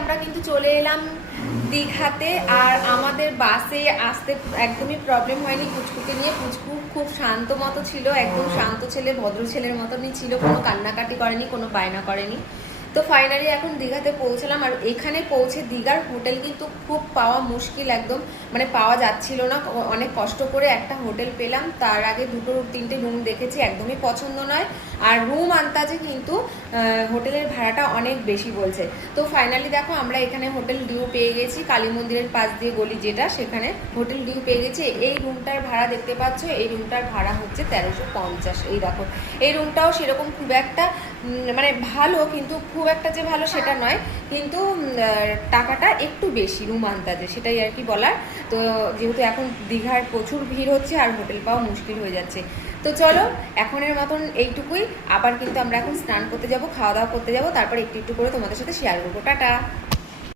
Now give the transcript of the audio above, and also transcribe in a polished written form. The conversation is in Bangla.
আমরা কিন্তু চলে এলাম দীঘাতে। আর আমাদের বাসে আসতে একদমই প্রবলেম হয়নি পুচকুকে নিয়ে। পুচকু খুব শান্ত মতো ছিল, একদম শান্ত ছেলে, ভদ্র ছেলের মতনই ছিল, কোনো কান্নাকাটি করেনি, কোনো বায়না করেনি। তো ফাইনালি এখন দীঘাতে পৌঁছলাম। আর এখানে পৌঁছে দীঘার হোটেল কিন্তু খুব পাওয়া মুশকিল, একদম মানে পাওয়া যাচ্ছিল না। অনেক কষ্ট করে একটা হোটেল পেলাম। তার আগে দুটো তিনটে রুম দেখেছি, একদমই পছন্দ নয়। আর রুম আন্দাজে কিন্তু হোটেলের ভাড়াটা অনেক বেশি বলছে। তো ফাইনালি দেখো আমরা এখানে হোটেল ডিউ পেয়ে গেছি, কালী মন্দিরের পাশ দিয়ে গলি যেটা, সেখানে হোটেল ডিউ পেয়ে গেছি। এই রুমটার ভাড়া দেখতে পাচ্ছ, এই রুমটার ভাড়া হচ্ছে 1350। এই দেখো, এই রুমটাও সেরকম খুব একটা মানে ভালো, কিন্তু খুব একটা যে ভালো সেটা নয়, কিন্তু টাকাটা একটু বেশি রুম আন্দাজে, সেটাই আর কি বলার। তো যেহেতু এখন দীঘার প্রচুর ভিড় হচ্ছে আর হোটেল পাওয়া মুশকিল হয়ে যাচ্ছে। তো চলো এখনের মতন এইটুকুই। আবার কিন্তু আমরা এখন স্নান করতে যাব, খাওয়া দাওয়া করতে যাব, তারপর একটু একটু করে তোমাদের সাথে শেয়ার করবো। টাটা।